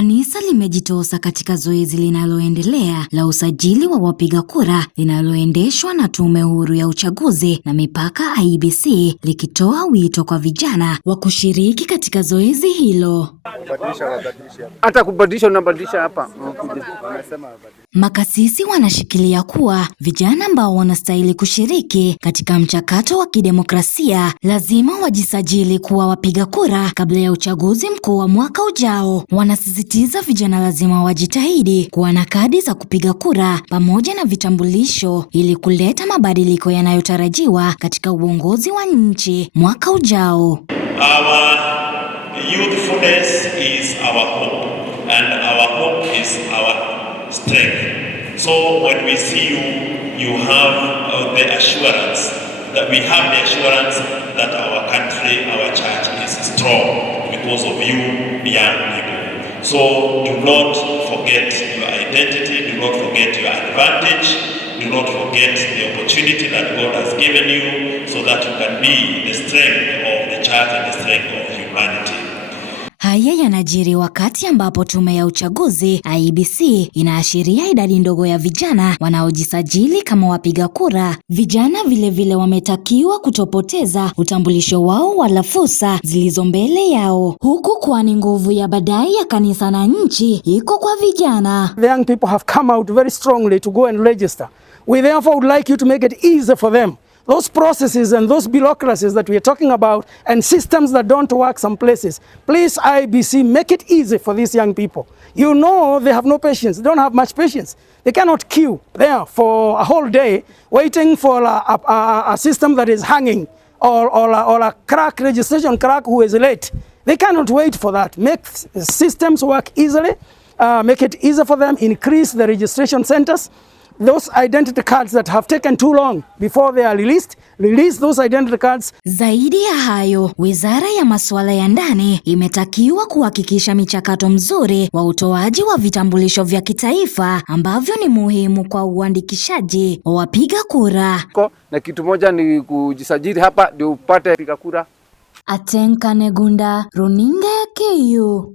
Kanisa limejitosa katika zoezi linaloendelea la usajili wa wapiga kura linaloendeshwa na Tume Huru ya Uchaguzi na Mipaka IEBC, likitoa wito kwa vijana wa kushiriki katika zoezi hilo. Hata kubadilisha unabadilisha hapa. Makasisi wanashikilia kuwa vijana ambao wanastahili kushiriki katika mchakato wa kidemokrasia lazima wajisajili kuwa wapiga kura kabla ya uchaguzi mkuu wa mwaka ujao. Wanasisitiza vijana lazima wajitahidi kuwa na kadi za kupiga kura pamoja na vitambulisho ili kuleta mabadiliko yanayotarajiwa katika uongozi wa nchi mwaka ujao. Our youthfulness is our hope and our hope is our strength. So when we see you, you have the assurance that we have the assurance that our country, our church is strong because of you, young people. So do not forget your identity, do not forget your advantage, do not forget the opportunity that God has given you so that you can be the strength of the church and the strength of humanity. Haya yanajiri wakati ambapo Tume ya Uchaguzi IEBC inaashiria idadi ndogo ya vijana wanaojisajili kama wapiga kura. Vijana vile wametakiwa kutopoteza utambulisho wao wala fursa zilizo mbele yao, huku kwani nguvu ya baadaye ya kanisa na nchi iko kwa vijana. The young people have come out very strongly to go and register. We therefore would like you to make it easy for them. Those processes and those bureaucracies that we are talking about and systems that don't work some places, please IEBC, make it easy for these young people. You know they have no patience, they don't have much patience. They cannot queue there for a whole day waiting for a system that is hanging or a crack registration crack who is late. They cannot wait for that. Make systems work easily, make it easier for them, increase the registration centers. Those identity cards that have taken too long before they are release those identity cards. Zaidi ya hayo, Wizara ya Masuala ya Ndani imetakiwa kuhakikisha michakato mzuri wa utoaji wa vitambulisho vya kitaifa ambavyo ni muhimu kwa uandikishaji wa wapiga kura. Na kitu moja ni kujisajili hapa ndio upate kupiga kura. Atenka Negunda, Runinga ya KU.